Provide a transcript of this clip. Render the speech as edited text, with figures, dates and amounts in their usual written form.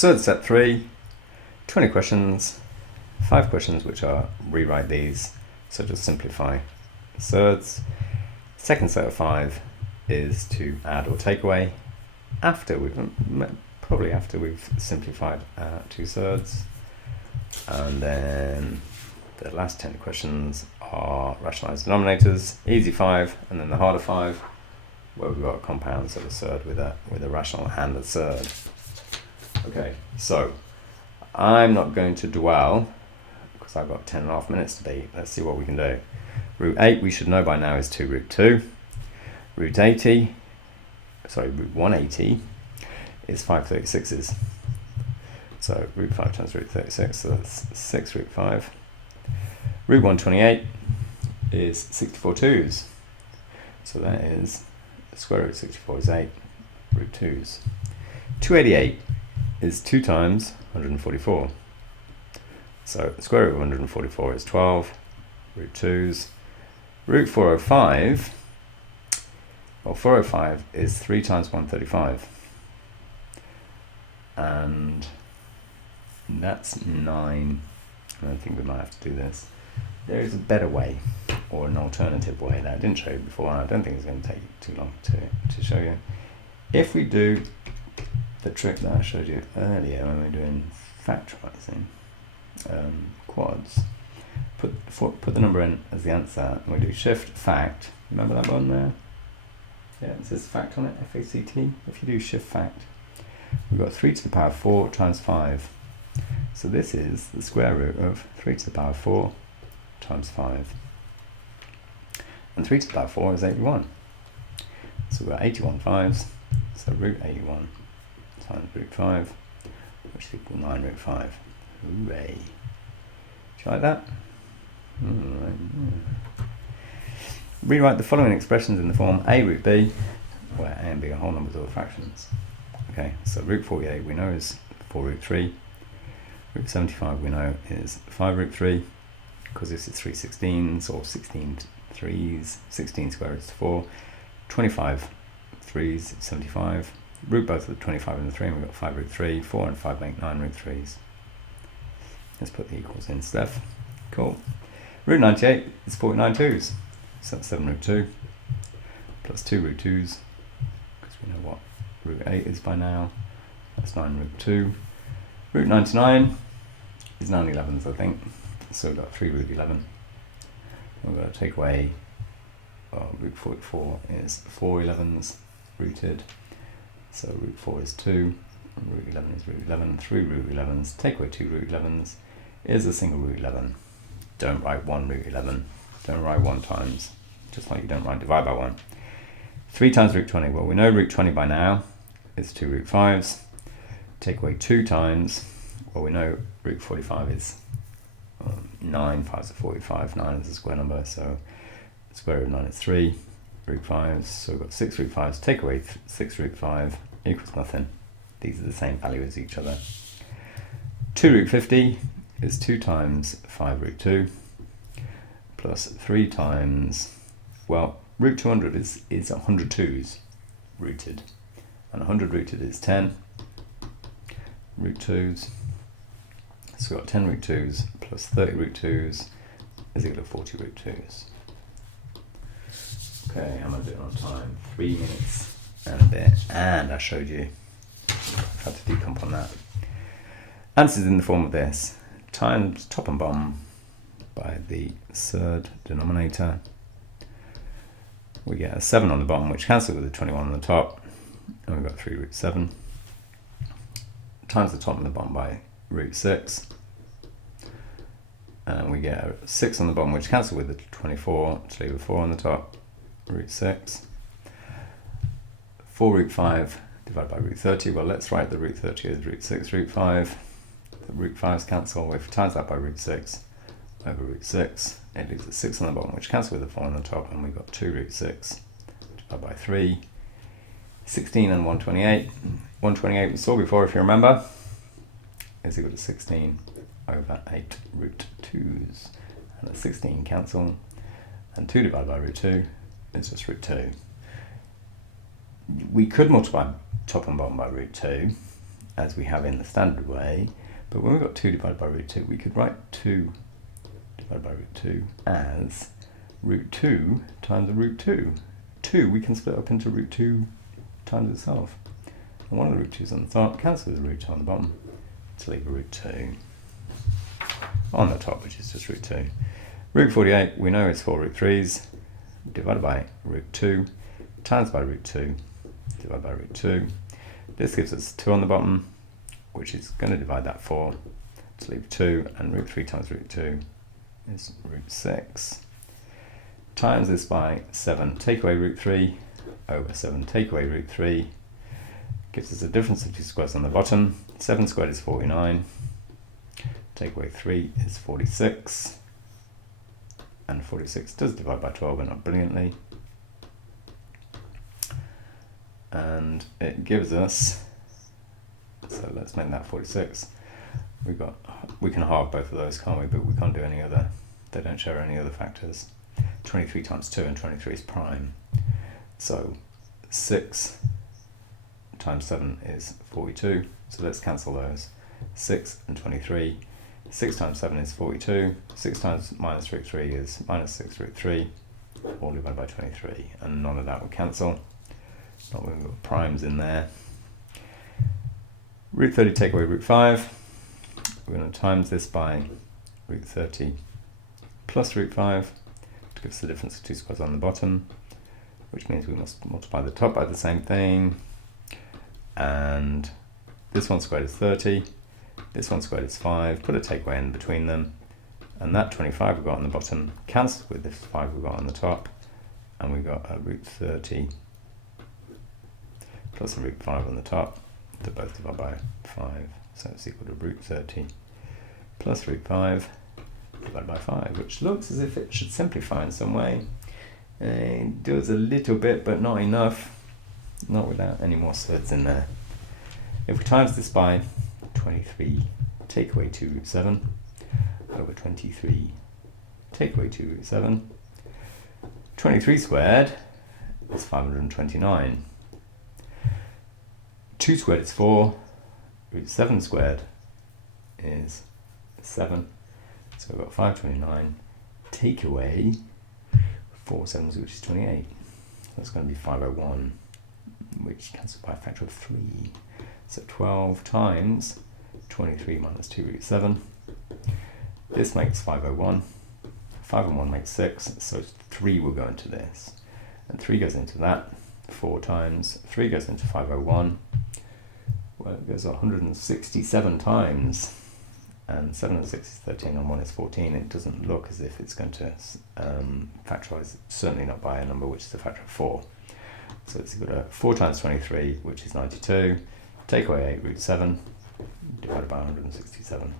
Surds set 3, 20 questions, 5 questions which are rewrite these, so just simplify surds. Second set of 5 is to add or take away after we've simplified 2 surds. And then the last 10 questions are rationalized denominators, easy 5, and then the harder 5, where we've got compounds of a surd with a rational and a surd. Okay, so I'm not going to dwell because I've got 10.5 minutes to beat. Let's see what we can do. Root 8 we should know by now is 2 root 2. Root 180 is 5 36s. So root 5 times root 36, so that's 6 root 5. Root 128 is 64 2s. So that is, the square root of 64 is 8 root 2s. 288 is 2 times 144. So the square root of 144 is 12 root 2s. Root 405, well, 405 is 3 times 135. And that's 9. I think we might have to do this. There is a better way, or an alternative way that I didn't show you before, and I don't think it's going to take too long to show you. If we do the trick that I showed you earlier when we were doing factorizing quads, put the number in as the answer, and we do shift fact. Remember that button there? Yeah, it says fact on it, F-A-C-T. If you do shift fact, we've got 3 to the power 4 times 5. So this is the square root of 3 to the power 4 times 5. And 3 to the power 4 is 81. So we've got 81 5s. So root 81 times root 5, which is equal 9 root 5. Hooray. Do you like that? Right. Rewrite the following expressions in the form a root b, where a and b are whole numbers or fractions. Okay, so root 48 we know is 4 root 3. Root 75 we know is 5 root 3, because this is 3 16s or 16 3s. 16 square root is 4. 25 3s, 75. Root both of the 25 and the 3, and we've got 5 root 3. 4 and 5 make 9 root 3s. Let's put the equals in, Steph. Cool. Root 98 is 49 2s. So that's 7 root 2 plus 2 root 2s, because we know what root 8 is by now. That's 9 root 2. Root 99 is 9 11s, I think. So we've got 3 root 11. We're going to take away root 44 is 4 11s rooted. So root 4 is 2. Root 11 is root 11. 3 root 11s. Take away 2 root 11s is a single root 11. Don't write 1 root 11. Don't write 1 times, just like you don't write divide by 1. 3 times root 20. Well, we know root 20 by now is 2 root 5s. Take away 2 times. Well, we know root 45 is 9. 5s are 45. 9 is a square number, so the square root of 9 is 3 root 5s. So we've got 6 root 5s. Take away 6 root 5 equals nothing. These are the same value as each other. 2 root 50 is 2 times 5 root 2. Plus 3 times, well, root 200 is 100 2s rooted, and 100 rooted is 10 root 2s. So we've got 10 root 2s plus 30 root 2s is equal to 40 root 2s. Okay, how am I doing on time? 3 minutes and a bit, and I showed you how to decomp on that. Answers in the form of this, times top and bottom by the surd denominator. We get a 7 on the bottom, which cancels with the 21 on the top, and we've got 3 root 7 times the top and the bottom by root 6, and we get a 6 on the bottom, which cancels with the 24 to leave a 4 on the top, root 6. 4 root 5 divided by root 30. Well, let's write the root 30 as root 6 root 5. The root 5's cancel. If we times that by root 6 over root 6, it leaves a 6 on the bottom, which cancels with the 4 on the top, and we've got 2 root 6 divided by 3. 16 and 128. 128 we saw before, if you remember, is equal to 16 over 8 root 2s. And the 16 cancel, and 2 divided by root 2 is just root 2. We could multiply top and bottom by root 2, as we have in the standard way, but when we've got 2 divided by root 2, we could write 2 divided by root 2 as root 2 times the root 2. 2 we can split up into root 2 times itself. And one of the root 2's on the top, cancel the root 2 on the bottom to leave a root 2 on the top, which is just root 2. Root 48, we know it's 4 root 3's, divided by root 2, times by root 2, divided by root 2. This gives us 2 on the bottom, which is going to divide that 4 to leave 2, and root 3 times root 2 is root 6. Times this by 7, take away root 3, over 7, take away root 3, gives us a difference of 2 squares on the bottom. 7 squared is 49, take away 3 is 46, and 46 does divide by 12, but not brilliantly. And it gives us, so let's make that 46. We can halve both of those, can't we? But we can't do any other, they don't share any other factors. 23 times 2, and 23 is prime. So 6 times 7 is 42, so let's cancel those. 6 and 23. 6 times 7 is 42. 6 times minus root 3 is minus 6 root 3, all divided by 23, and none of that will cancel. Not when we've got primes in there. Root 30 take away root 5. We're going to times this by root 30 plus root 5 to give us the difference of 2 squares on the bottom, which means we must multiply the top by the same thing. And this one squared is 30, this one squared is 5, put a takeaway in between them, and that 25 we got on the bottom cancels with this 5 we got on the top, and we got a root 30 plus a root 5 on the top, to both divide by 5, so it's equal to root 30 plus root 5 divided by 5, which looks as if it should simplify in some way. It does a little bit, but not enough, not without any more surds in there. If we times this by 23, take away 2 root 7, over 23, take away 2 root 7, 23 squared is 529. 2 squared is 4, root 7 squared is 7, so we've got 529, take away 4 sevens, which is 28, so it's going to be 501, which cancels by a factor of 3, so 12 times 23 minus 2 root 7, this makes 501, 501 makes 6, so 3 will go into this, and 3 goes into that, 4 times 3 goes into 501, well, it goes 167 times, and 7 and 6 is 13, and 1 is 14. It doesn't look as if it's going to factorise, certainly not by a number which is a factor of 4. So it's equal to 4 times 23, which is 92, take away 8 root 7, divided by 167.